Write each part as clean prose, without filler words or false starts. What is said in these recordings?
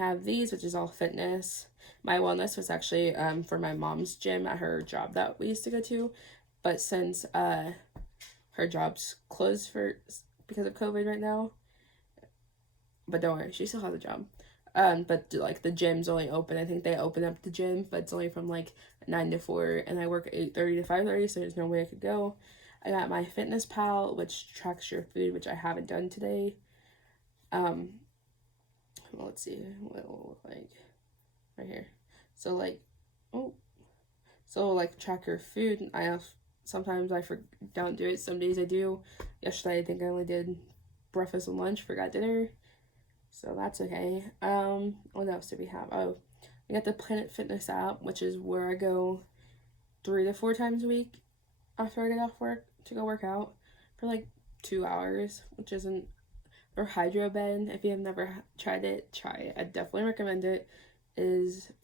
have these, which is all fitness. My wellness was actually for my mom's gym at her job that we used to go to, but since her job's closed because of COVID right now, but don't worry, she still has a job. But like the gym's only open. I think they open up the gym, but it's only from like 9 to 4, and I work 8:30 to 5:30, so there's no way I could go. I got my Fitness Pal, which tracks your food, which I haven't done today. Well, let's see what it will look like right here. So like, oh, so like track your food. Sometimes I don't do it. Some days I do. Yesterday I think I only did breakfast and lunch. Forgot dinner. So that's okay. What else do we have? Oh, we got the Planet Fitness app, which is where I go 3 to 4 times a week after I get off work to go work out for like 2 hours, which isn't or Hydro Bed. If you have never tried it, try it. I definitely recommend it.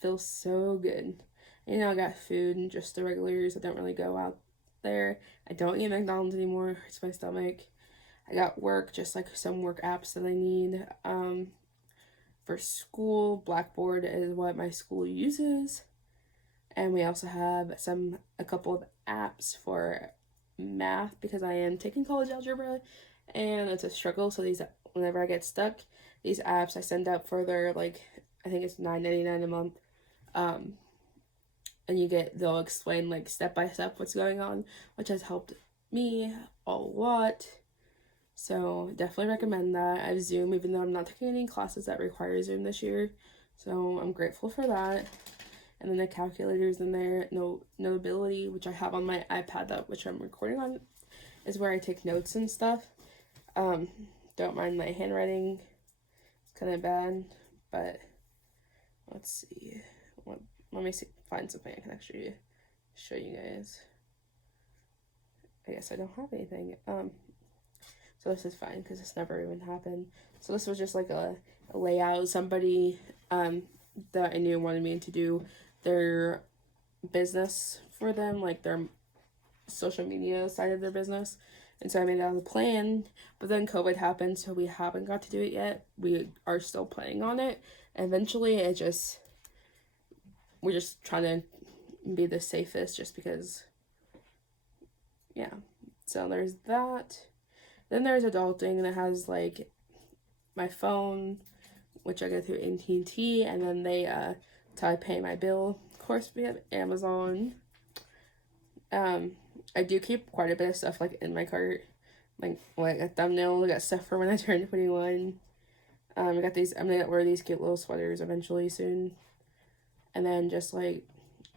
Feels so good. You know, I got food and just the regulars. I don't really go out there. I don't eat McDonald's anymore. It hurts my stomach. I got work, just like some work apps that I need. For school, Blackboard is what my school uses. And we also have a couple of apps for math because I am taking college algebra and it's a struggle. So whenever I get stuck, these apps I send out for their like, I think it's $9.99 a month. And they'll explain like step by step what's going on, which has helped me a lot. So definitely recommend that. I have Zoom, even though I'm not taking any classes that require Zoom this year. So I'm grateful for that. And then the calculators in there, Notability, which I have on my iPad, which I'm recording on, is where I take notes and stuff. Don't mind my handwriting. It's kind of bad, but let's see. Let me find something I can actually show you guys. I guess I don't have anything. So this is fine because this never even happened. So this was just like a layout. Somebody that I knew wanted me to do their business for them, like their social media side of their business. And so I made out a plan, but then COVID happened, so we haven't got to do it yet. We are still planning on it. Eventually, we're just trying to be the safest just because, yeah. So there's that. Then there's adulting that has like my phone, which I go through AT&T, and then that's how I pay my bill. Of course, we have Amazon. I do keep quite a bit of stuff like in my cart, like a thumbnail. I got stuff for when I turn 21. I got these. I'm gonna wear these cute little sweaters eventually soon, and then just like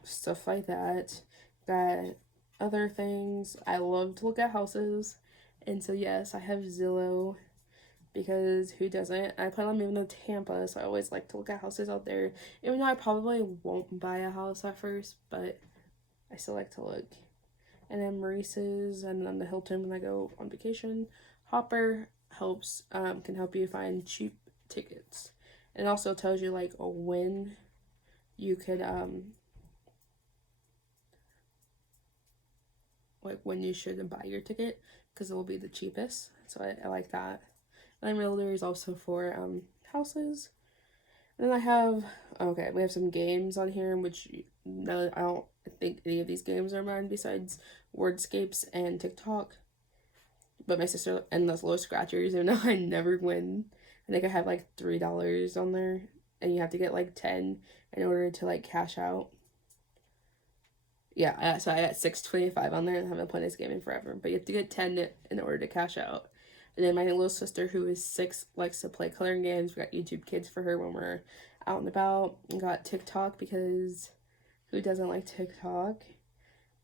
stuff like that. Got other things. I love to look at houses, and so yes, I have Zillow because who doesn't? I plan on moving to Tampa, so I always like to look at houses out there. Even though I probably won't buy a house at first, but I still like to look. And then Maurice's, and then the Hilton when I go on vacation. Hopper can help you find cheap tickets. It also tells you like when you could like when you should buy your ticket because it will be the cheapest. So I like that. And then Realtor is also for houses. And then we have some games on here, which no, I don't think any of these games are mine besides Wordscapes and TikTok. But my sister and those low scratchers, even though I never win. I think I have like $3 on there, and you have to get like 10 in order to like cash out. Yeah, so I got 625 on there and haven't played this game in forever. But you have to get 10 in order to cash out. And then my little sister, who is 6, likes to play coloring games. We got YouTube Kids for her when we're out and about. We got TikTok because who doesn't like TikTok?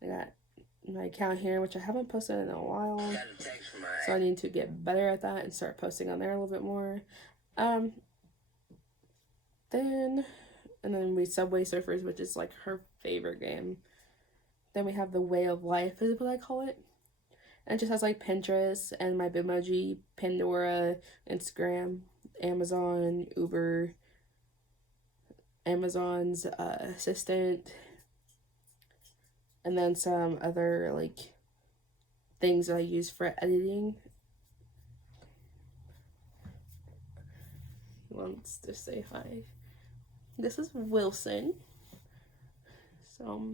I got my account here, which I haven't posted in a while. So I need to get better at that and start posting on there a little bit more. And then we Subway Surfers, which is like her favorite game. Then we have the Way of Life, is what I call it. And it just has like Pinterest and my Bitmoji, Pandora, Instagram, Amazon, Uber, Amazon's assistant, and then some other like things that I use for editing. He wants to say hi. This is Wilson. So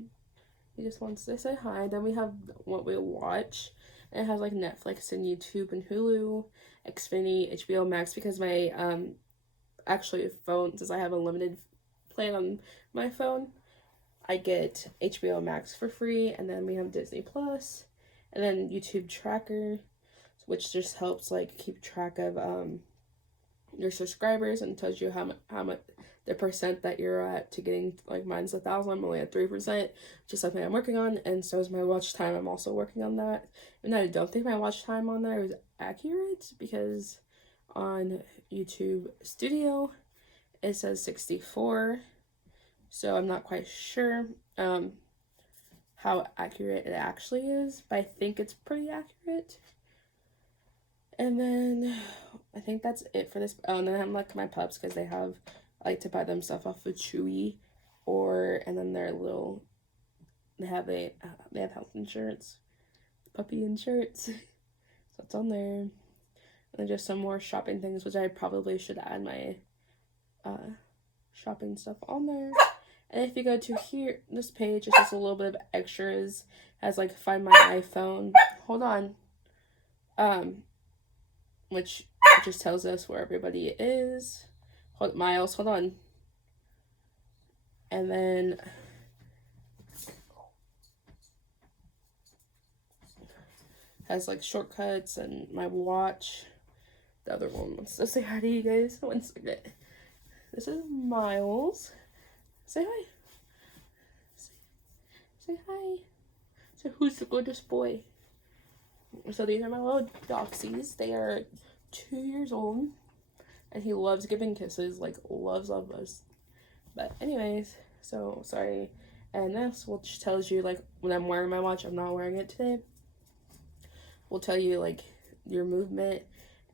he just wants to say hi. Then we have what we watch. It has like Netflix and YouTube and Hulu, Xfinity, HBO Max, because my actually phone, since I have a limited plan on my phone, I get HBO Max for free, and then we have Disney Plus, and then YouTube Tracker, which just helps like keep track of your subscribers and tells you how much the percent that you're at to getting, like mine's 1,000. I'm only at 3%, which is something I'm working on, and so is my watch time. I'm also working on that, and I don't think my watch time on there is accurate because on YouTube Studio it says 64, so I'm not quite sure how accurate it actually is, but I think it's pretty accurate. And then I think that's it for this. Oh, and then I'm like my pups, because they have, I like to buy them stuff off of Chewy, and then their little, they have health insurance, puppy insurance, so it's on there. And then just some more shopping things, which I probably should add my shopping stuff on there. And if you go to here, this page is just a little bit of extras. Has like Find My iPhone. Hold on. Which just tells us where everybody is. Miles, hold on. And then has like shortcuts and my watch. The other one wants to say hi to you guys. One second. This is Miles. Say hi. Say hi. So who's the gorgeous boy? So these are my little doxies. They are 2 years old. And he loves giving kisses. Like, loves us. But anyways, so sorry. And this, which tells you, like, when I'm wearing my watch, I'm not wearing it today, will tell you, like, your movement.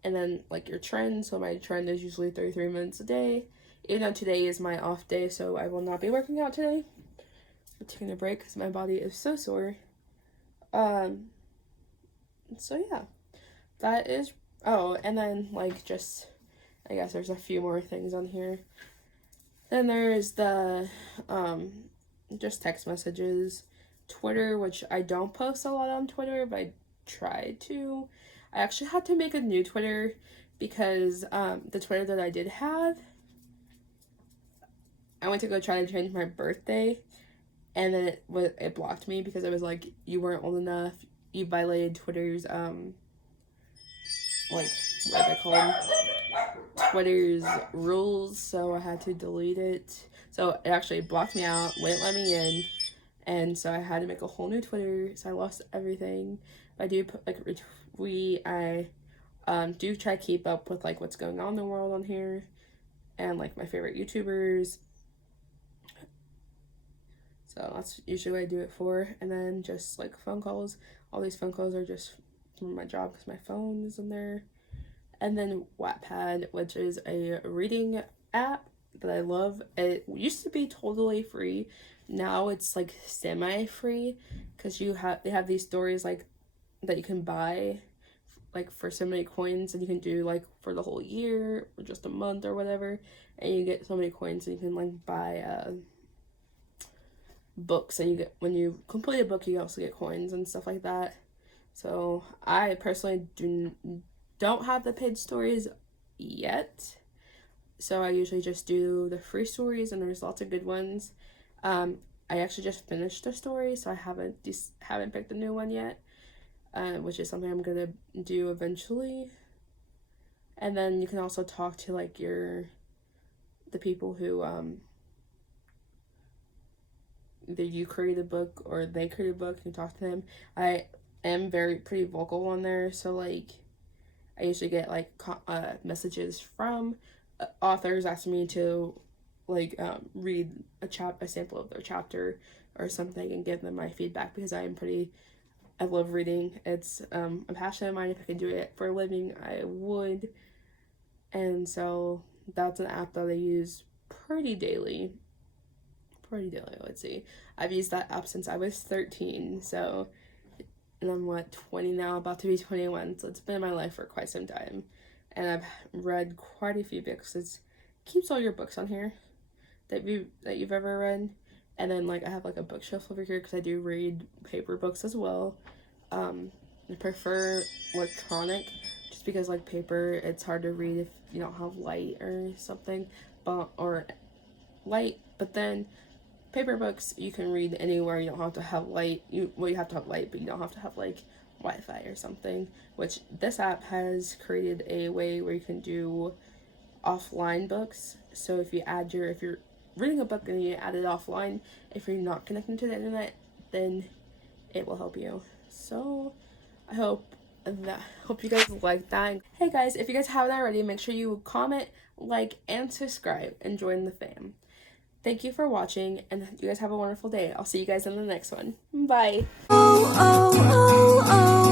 And then, like, your trend. So my trend is usually 33 minutes a day. Even though today is my off day, so I will not be working out today. I'm taking a break because my body is so sore. So yeah, that is, oh, and then like just, I guess there's a few more things on here. Then there's the just text messages, Twitter, which I don't post a lot on Twitter, but I tried to. I actually had to make a new Twitter because the Twitter that I did have, I went to go try to change my birthday, and then it blocked me because it was like, you weren't old enough, you violated Twitter's like, what are they called, Twitter's rules, so I had to delete it. So it actually blocked me out, wouldn't let me in, and so I had to make a whole new Twitter, so I lost everything. But I do put like I do try to keep up with like what's going on in the world on here, and like my favorite YouTubers. So that's usually what I do it for. And then just like phone calls. All these phone calls are just from my job because my phone is in there. And then Wattpad, which is a reading app that I love. It used to be totally free. Now it's like semi-free because they have these stories like that you can buy like for so many coins, and you can do like for the whole year or just a month or whatever, and you get so many coins, and you can like buy books, and you get, when you complete a book, you also get coins and stuff like that. So I personally don't have the paid stories yet, so I usually just do the free stories, and there's lots of good ones. I actually just finished a story, so I haven't picked a new one yet, which is something I'm gonna do eventually. And then you can also talk to like the people who either you create a book or they create a book, and talk to them. I am pretty vocal on there, so like I usually get like messages from authors asking me to like read a sample of their chapter or something and give them my feedback, because I love reading. It's a passion of mine. If I could do it for a living, I would. And so that's an app that I use pretty daily, let's see. I've used that app since I was 13, so, and I'm 20 now, about to be 21, so it's been in my life for quite some time. And I've read quite a few books. It keeps all your books on here. you've ever read. And then like I have like a bookshelf over here because I do read paper books as well. I prefer electronic just because like paper, it's hard to read if you don't have light or something, or light. But then paper books you can read anywhere. You don't have to have light. You have to have light, but you don't have to have like Wi-Fi or something. Which this app has created a way where you can do offline books. So if you're reading a book and you add it offline, if you're not connected to the internet, then it will help you. So I hope you guys like that. Hey guys, if you guys haven't already, make sure you comment, like, and subscribe and join the fam. Thank you for watching, and you guys have a wonderful day. I'll see you guys in the next one. Bye. Oh, oh, oh, oh.